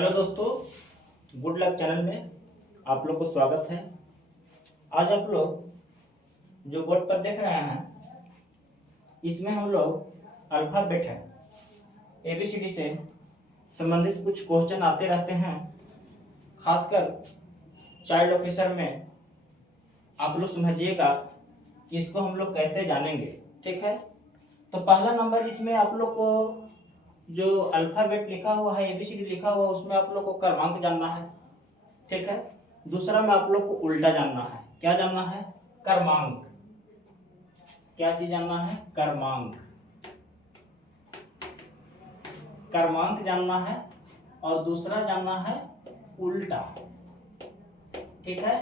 Hello दोस्तों, good luck channel में आप लोग को स्वागत है। आज आप लोग जो बोर्ड पर देख रहे हैं इसमें हम लोग अल्फ़ाबेट है ABCD से संबंधित कुछ क्वेश्चन आते रहते हैं। खासकर चाइल्ड ऑफिसर में आप लोग समझिएगा कि इसको हम लोग कैसे जानेंगे। ठीक है, तो पहला नंबर इसमें आप लोग को जो अल्फ़ाबेट लिखा हुआ है ABCD लिखा हुआ है उसमें आप लोग को क्रमांक जानना है। ठीक है, दूसरा में आप लोग को उल्टा जानना है। क्या जानना है? क्रमांक। क्या चीज जानना है? क्रमांक। क्रमांक जानना है और दूसरा जानना है उल्टा। ठीक है,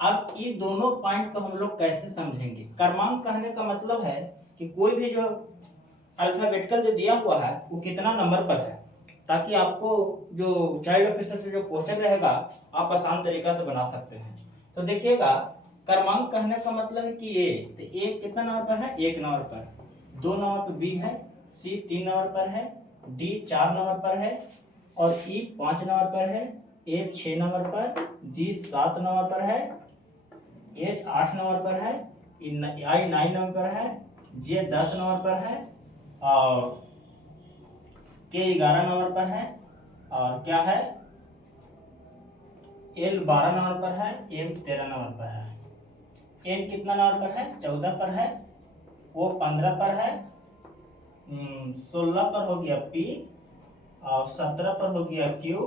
अब ये दोनों पॉइंट को हम लोग कैसे समझेंगे? क्रमांक कहने का मतलब है कि कोई भी जो अल्फाबेटिकल जो दिया हुआ है वो कितना नंबर पर है, ताकि आपको जो चाइल्ड ऑफिसर से जो क्वेश्चन रहेगा आप आसान तरीका से बना सकते हैं। तो देखिएगा, क्रमांक कहने का मतलब है कि ए, तो ए कितना नंबर पर है? 1 नंबर पर। 2 नंबर पर बी है, सी 3 नंबर पर है, डी 4 नंबर पर है और ई 5 नंबर पर है, एफ 6 नंबर पर, जी 7 नंबर पर है, एच 8 नंबर पर है, आई 9 नंबर पर है, जे 10 नंबर पर है और के 11 नंबर पर है और क्या है, एल 12 नंबर पर है, एम 13 नंबर पर है, एन कितना नंबर पर है? 14 पर है, वो 15 पर है, 16 पर हो गया पी और 17 पर हो गया क्यू,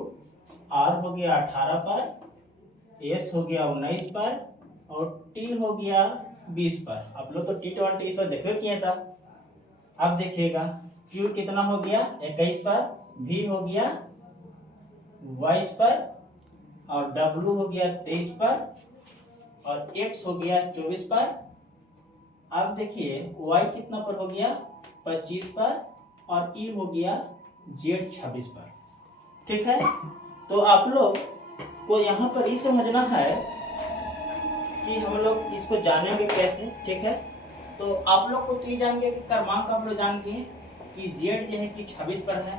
आर हो गया 18 पर, एस हो गया 19 पर और टी हो गया 20 पर। आप लोग तो T20 इस पर देखो किया था। अब देखिएगा, Q कितना हो गया? 21 पर, V हो गया 22 पर और W हो गया 23 पर और X हो गया 24 पर। अब देखिए Y कितना पर हो गया? 25 पर और E हो गया Z 26 पर। ठीक है, तो आप लोग को यहाँ पर ये समझना है कि हम लोग इसको जानेंगे कैसे। ठीक है, तो आप लोग को तो ये जानेंगे कि क्रमांक आप लोग जान गए कि जेड जो है कि 26 पर है,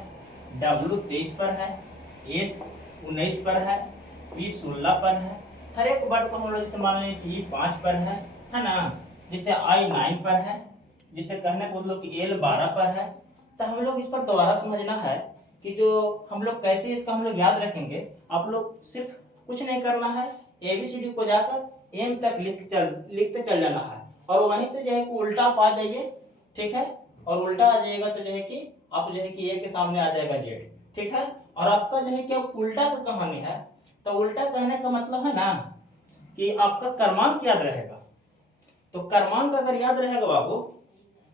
डब्ल्यू 23 पर है, एस 19 पर है, पी 16 पर है। हर एक वर्ड को हम लोग जैसे मान लें कि 5 पर है ना, जैसे आई 9 पर है, जिसे कहने का मतलब कि एल 12 पर है। तो हम लोग इस पर दोबारा समझना है कि जो हम लोग कैसे इसका हम लोग याद रखेंगे। आप लोग सिर्फ कुछ नहीं करना है, ABCD को जाकर एम तक लिखते चल जाना है और वहीं से जो है कि उल्टा आप आ जाइए। ठीक है, और उल्टा आ जाएगा तो जो है कि आप जो है कि ए के सामने आ जाएगा जेड। ठीक है, और आपका जो है कि अब उल्टा का कहानी है, तो उल्टा कहने का मतलब है ना कि आपका क्रमांक याद रहेगा। तो क्रमांक अगर याद रहेगा बाबू,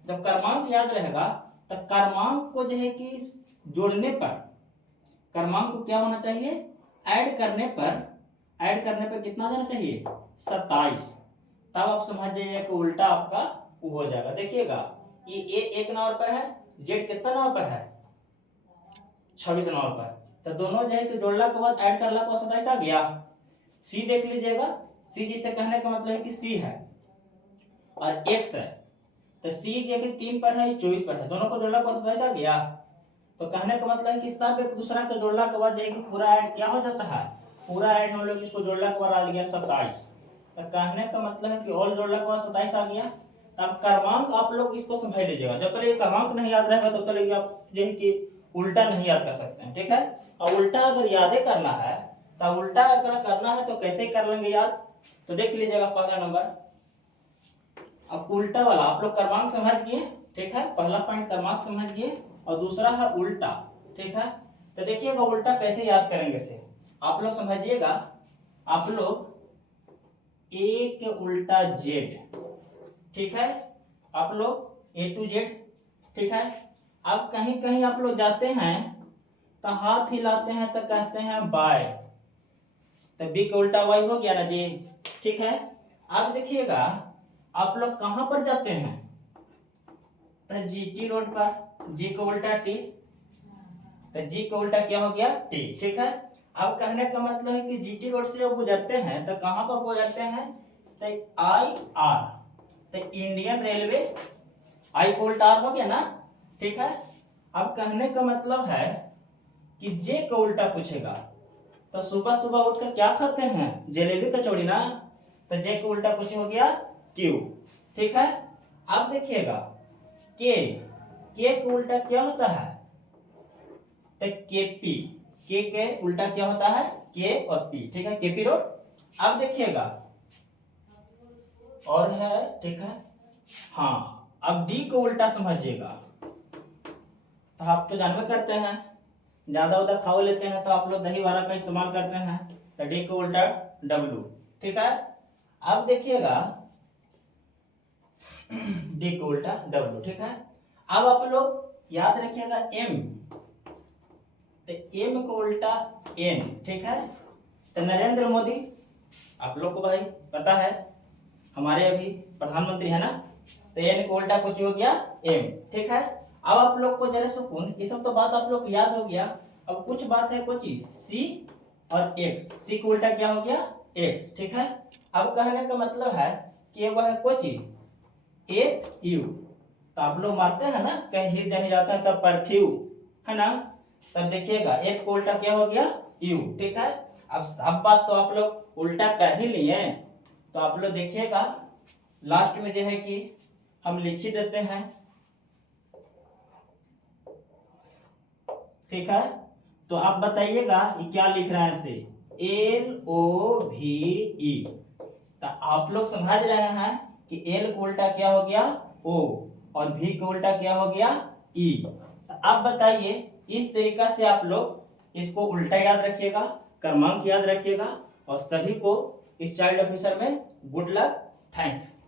जब क्रमांक याद रहेगा तो क्रमांक को जो है कि जोड़ने पर क्रमांक को क्या होना चाहिए? ऐड करने पर कितना जाना चाहिए? 27। तब आप समझ जाइए कि उल्टा आपका वो हो जाएगा। देखिएगा, ये ए 1 नंबर पर है, जेड कितना नंबर पर है? 26 नंबर पर। तो दोनों जो है कि जोड़ने के बाद ऐड करने के बाद 27 आ गया। सी देख लीजिएगा, सी जिसे कहने का मतलब है कि सी है और एक्स है। तो सी जो कि 3 पर है, 24 पर है, दोनों को जोड़ने के बाद 27 आ गया। तो कहने का मतलब है कि सब एक दूसरा को जोड़ने के बाद जो है कि पूरा ऐड क्या हो जाता है? पूरा ऐड हम लोग इसको जोड़ने के बाद आ गया 27। तो कहने का मतलब है कि ऑल जोड़ने के बाद 27 आ गया। तब क्रमांक आप लोग इसको समझ लीजिएगा। जब तक ये क्रमांक नहीं याद रहेगा तब तक आप जो है कि उल्टा नहीं याद कर सकते हैं। ठीक है, और उल्टा अगर यादें करना है तो उल्टा अगर करना है तो कैसे कर लेंगे याद? तो देख लीजिएगा, पहला नंबर अब उल्टा वाला आप लोग क्रमांक समझ गए। ठीक है, पहला पॉइंट क्रमांक समझ गए और दूसरा है उल्टा। ठीक है, तो देखिएगा उल्टा कैसे याद करेंगे से आप लोग समझिएगा। आप लोग ए के उल्टा जेड। ठीक है, आप लोग A to Z। ठीक है, अब कहीं कहीं आप लोग जाते हैं तो हाथ हिलाते हैं तो कहते हैं बाय, तो बी का उल्टा वाई हो गया ना जी। ठीक है, अब देखिएगा आप लोग कहां पर जाते हैं? तो GT रोड पर, जी का उल्टा टी, तो जी का उल्टा क्या हो गया? टी। ठीक है, अब कहने का मतलब है कि GT रोड से जब गुजरते हैं तो कहां पर गुजरते हैं? तो IR, तो इंडियन रेलवे, आई को उल्टा आर हो गया ना। ठीक है, अब कहने का मतलब है कि जे को उल्टा पूछेगा तो सुबह सुबह उठकर क्या खाते हैं, जलेबी कचौड़ी ना, तो जे को उल्टा कुछ हो गया क्यू। ठीक है, अब देखिएगा के को उल्टा क्या होता है, तो केपी, के उल्टा क्या होता है, के और पी। ठीक है, केपी रोड। अब देखिएगा और है, ठीक है, हाँ अब डी को उल्टा समझिएगा, तो आप तो जानवे करते हैं, ज्यादा उदा खाओ लेते हैं तो आप लोग दही वाला का इस्तेमाल करते हैं, तो डी को उल्टा डब्लू। ठीक है, अब देखिएगा डी को उल्टा डब्लू। ठीक है, अब आप लोग याद रखिएगा एम, तो एम को उल्टा एन। ठीक है, तो नरेंद्र मोदी आप लोग को भाई पता है हमारे अभी प्रधानमंत्री है ना, तो एन को उल्टा कुछ हो गया एम। ठीक है, अब आप लोग को जरा सुकून, ये सब तो बात आप लोग को याद हो गया। अब कुछ बात है कुछ सी और एक्स, सी को उल्टा क्या हो गया एक्स। ठीक है, अब कहने का मतलब है कि वो है कुछ एट यू, तो आप लोग मारते हैं ना कहीं हिट जाने जाते हैं तब परफ्यू है ना, तब देखिएगा एक को उल्टा क्या हो गया यू। ठीक है, अब सब बात तो आप लोग उल्टा कर ही लिए, तो आप लोग देखिएगा लास्ट में जो है कि हम लिख ही देते हैं। ठीक है, तो आप बताइएगा ये क्या लिख रहा है, से LOVE, तो आप लोग समझ रहे हैं कि एल को उल्टा क्या हो गया ओ और भी को उल्टा क्या हो गया ई। तो अब बताइए इस तरीका से आप लोग इसको उल्टा याद रखिएगा, क्रमांक याद रखिएगा, और सभी को इस चाइल्ड ऑफिसर में गुड लक, थैंक्स।